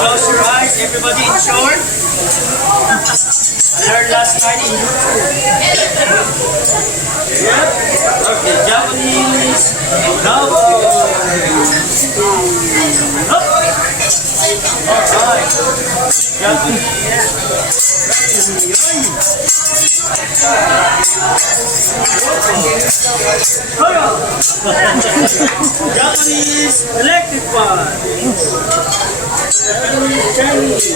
Close your eyes, everybody in short. I learned last night in yeah. Okay, Japanese double. Up. Alright. Japanese electric one. Chinese.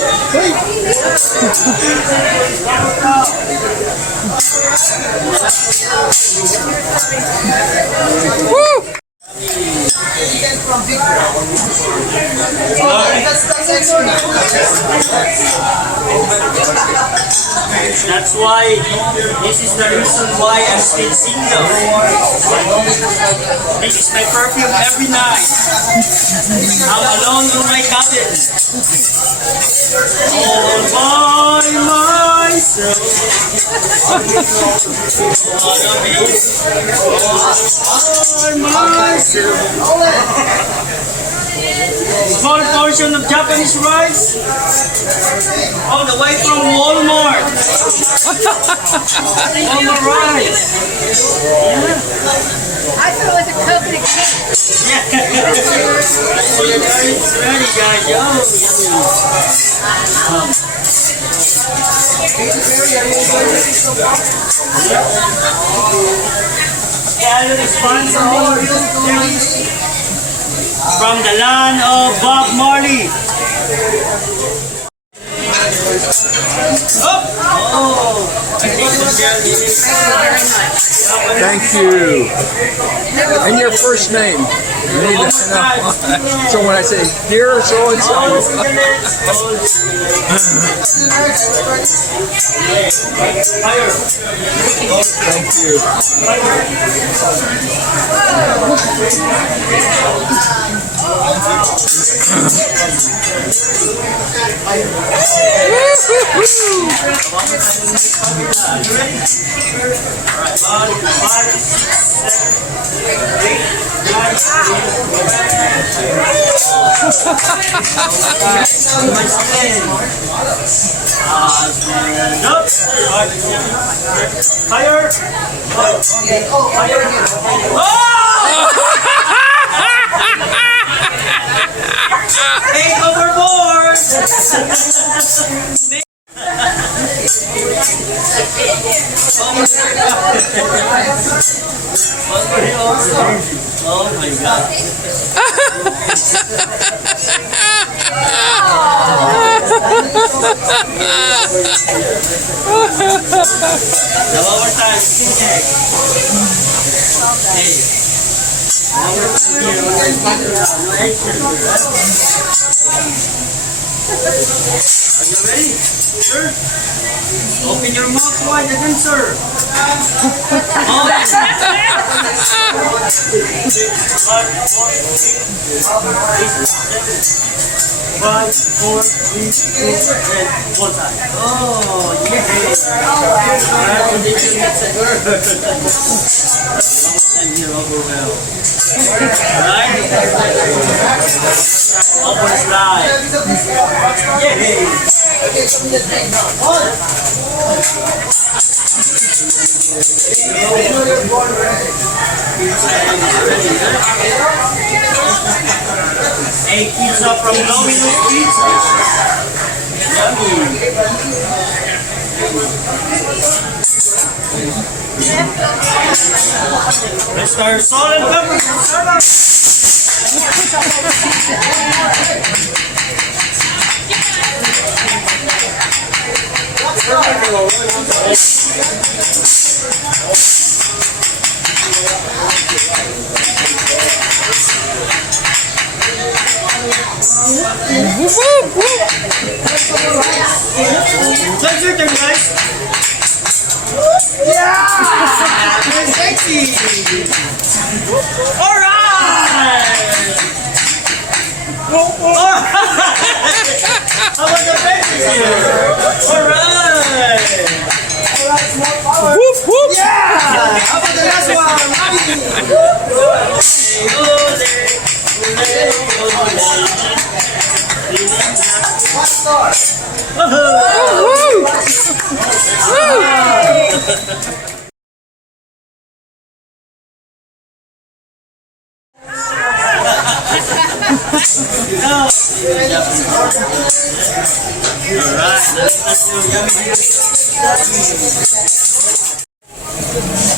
Woo! That's why, this is the reason why I'm still single. This is my perfume every night. I'm alone in my cabin. All by myself. All by myself. Small portion of Japanese rice, all the way from Walmart. Walmart rice. Yeah. I thought it was a coconut cake. Yeah. It's ready, guys. Yo, from the land of Bob Marley. Thank you. And your first name. So when I say, dear so-and-so. Thank you. Fire! Take overboard! Oh my God. Now one more time. Are you ready? Sir? Open your mouth wide again, sir. Five, four, three, two, and one time. Oh, yeah. And here, over well. Alright? Over slide. Yay! A pizza from Domino's Pizza. Yummy. Let's start salt and pepper. That's your turn, guys. Yeah! Sexy! Alright! How about the benches here? Alright! Whoop, whoop. Yeah! How about the last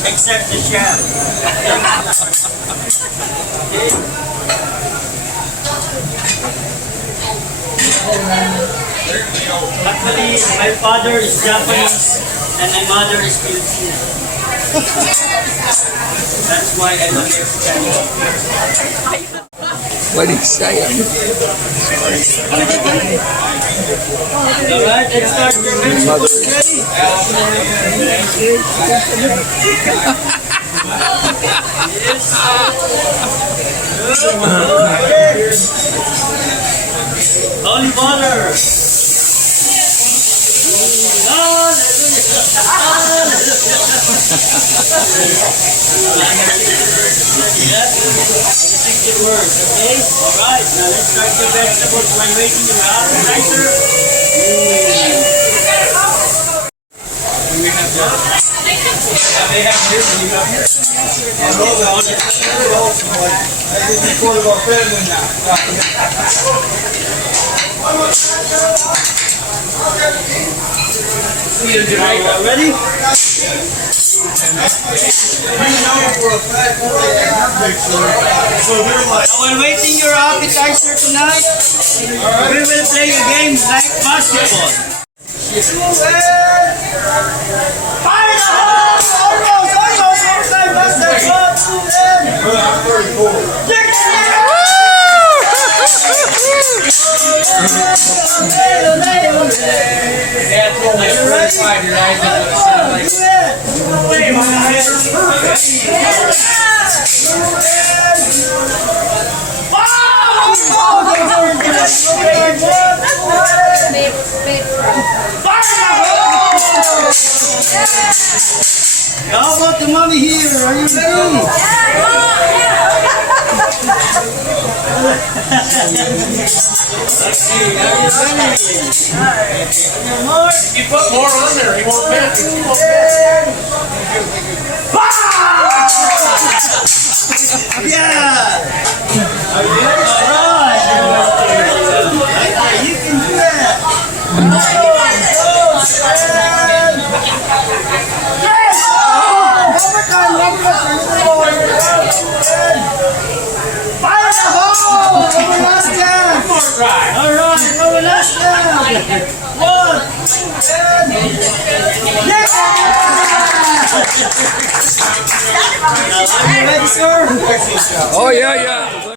except the chef. Actually, my father is Japanese and my mother is Filipino. That's why I'm a Mexican. What did he say? Alright, let's start your vegetables. Holy water. It works, okay? Alright, now let's start the vegetables when waiting in the appetizer. They have this and you have this. Ready? While waiting your appetizer tonight, we will play a game like basketball. Fire the hole! Almost, outside basketball. How about the mommy here? Are you ready? Let's see, are you ready? More? You put more on there, he won't fit. Yeah! Are you ready? Alright! You can do that! Fire the hole! Last time! Alright, one last time! One! Yeah! Are you ready, sir? Oh, yeah, yeah.